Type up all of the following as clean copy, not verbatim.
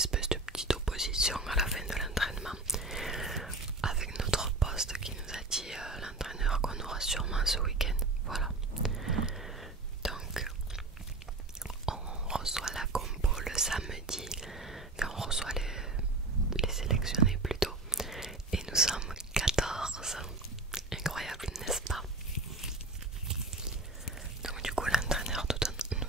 espèce de petite opposition à la fin de l'entraînement avec notre poste qui nous a dit l'entraîneur qu'on aura sûrement ce week-end. Voilà. Donc on reçoit la compo le samedi, enfin on reçoit les sélectionnés plutôt, et nous sommes 14. Incroyable, n'est-ce pas? Donc du coup l'entraîneur nous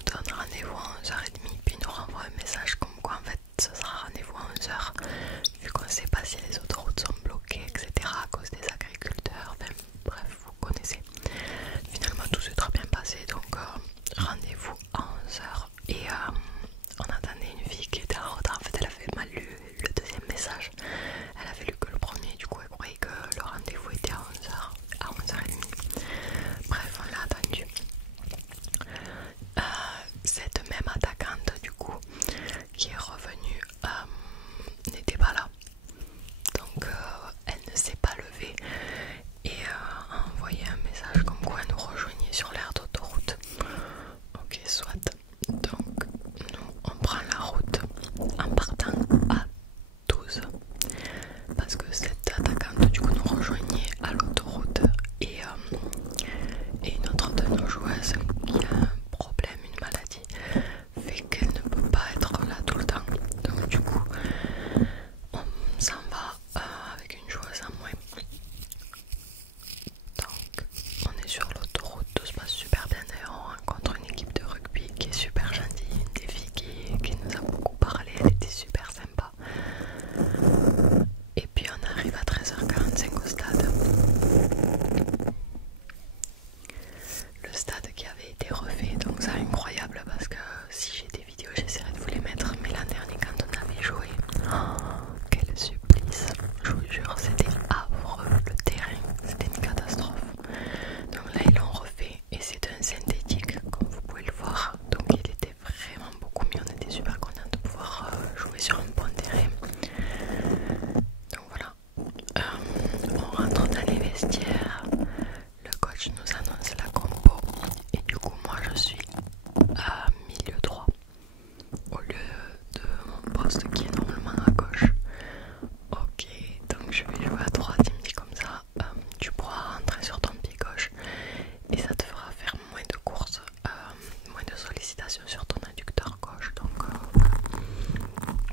donne rendez-vous à 11h30, puis il nous renvoie un message comme quoi en fait ce sera rendez-vous à 11h, vu qu'on ne sait pas si les autoroutes sont bloquées, etc. à cause des agriculteurs, enfin, bref, vous connaissez. Finalement tout s'est très bien passé, donc rendez-vous à 11h, et on attendait une fille qui était en retard. En fait elle avait mal lu le deuxième message, elle avait lu que le premier, du coup elle croyait que le rendez-vous était à 11h, à 11h30. Bref, on l'a attendu. Cette même attaquante du coup qui est revenue n'était pas là, donc elle ne s'est pas levée et a envoyé un message comme quoi elle nous rejoignait sur l'aire d'autoroute. Ok, soit. Donc nous on prend la route en partant à 12 parce que cette attaquante du coup nous rejoignait à l'autoroute, et une autre de nos joueuses qui a un problème, une maladie, fait qu'elle ne peut pas être là tout le temps. Donc du coup on s'en va avec une joueuse en moins. Donc on est sur l'autoroute, tout se passe super bien. D'ailleurs on rencontre une équipe de rugby qui est super gentille, des filles qui nous a beaucoup parlé, elle était super sympa. Et puis on arrive à 13h45 au stade. Le stade qui avait été refait, donc c'est incroyable parce que si j'ai des vidéos j'essaierai de vous les mettre, mais l'an dernier quand on avait joué, oh, quel supplice, je vous jure, c'était affreux, le terrain, c'était une catastrophe. Donc là ils l'ont refait et c'est un synthétique comme vous pouvez le voir, donc il était vraiment beaucoup mieux, on était super contents de pouvoir jouer sur un bon terrain. Donc voilà, on rentre dans les vestiaires, le coach nous annonce la compo et du coup moi je suis à milieu droit au lieu de mon poste qui est normalement à gauche. Ok, donc je vais jouer à droite, il me dit comme ça, tu pourras rentrer sur ton pied gauche et ça te fera faire moins de courses, moins de sollicitations sur ton adducteur gauche. Donc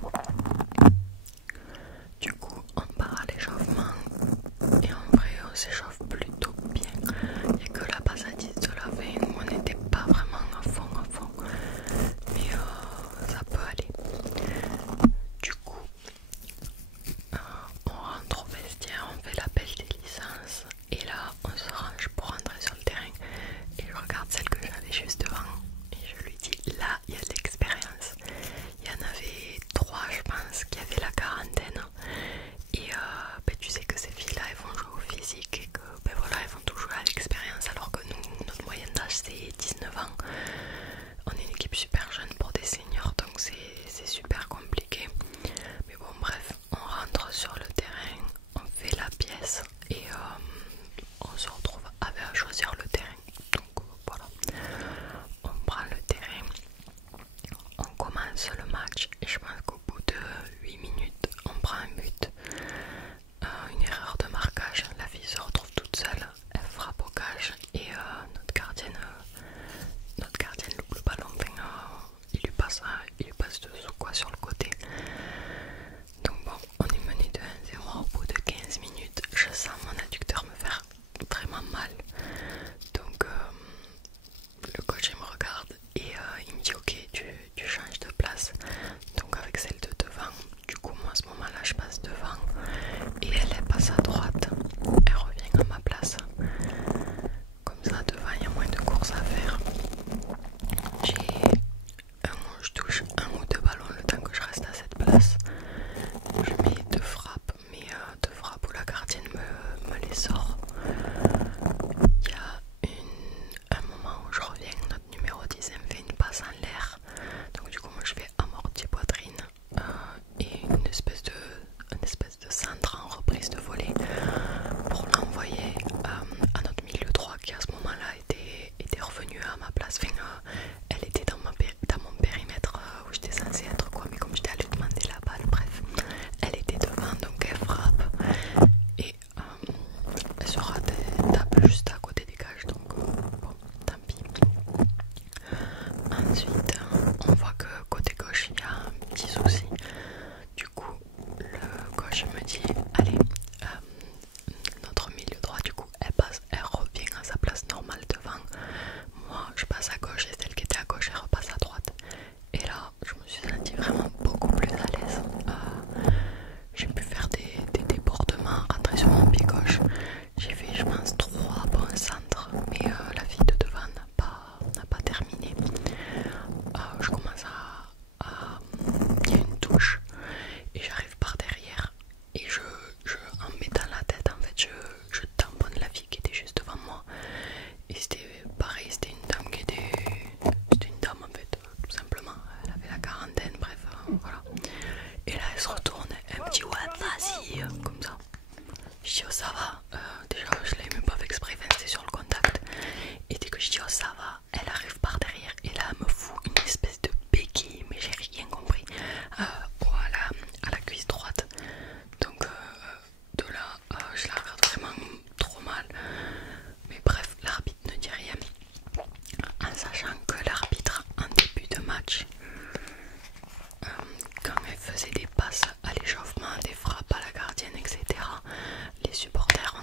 voilà. Du coup on part à l'échauffement et en vrai on s'échauffe plutôt bien. Il n'y a que la passe à 10 de la veille où on n'était pas vraiment à fond, mais ça peut aller. Du coup on rentre au vestiaire, on fait l'appel des licences et là on se range pour rentrer sur le terrain et je regarde celle que j'avais juste devant et je lui dis là il y a de l'expérience. Il y en avait 3 je pense qui avaient la quarantaine et tu sais que ces filles là elles vont jouer au physique et que voilà, elles vont tout jouer à l'expérience, alors que nous notre moyenne d'âge c'est 19 ans. On est une équipe super jeune pour des seniors, donc c'est super compliqué, mais bon bref, on rentre sur le terrain, on fait la pièce et on se retrouve à choisir le terrain. Donc voilà, on prend le terrain, on commence le match et je pense qu'au bout de 8 minutes on prend un but, une erreur de marquage, la fille se retrouve toute seule, elle frappe au cage et notre gardienne loupe le ballon, il lui passe dessous quoi, sur le côté. Donc bon, on est mené de 1-0 au bout de 15 minutes, je sens mon adducteur me faire vraiment mal. Donc le coach il me regarde et il me dit ok tu changes de place. dis oh ça va, déjà je l'avais même pas fait exprès, enfin, c'était sur le contact. Et dès que je dis oh ça va, elle arrive par derrière et là elle me fout une espèce de béquille, mais j'ai rien compris, voilà, à la cuisse droite. Donc de là, je la regarde vraiment trop mal. Mais bref, l'arbitre ne dit rien, en sachant que l'arbitre en début de match, quand elle faisait des passes à l'échauffement, des frappes à la gardienne, etc., les supporters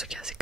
ce qui est assez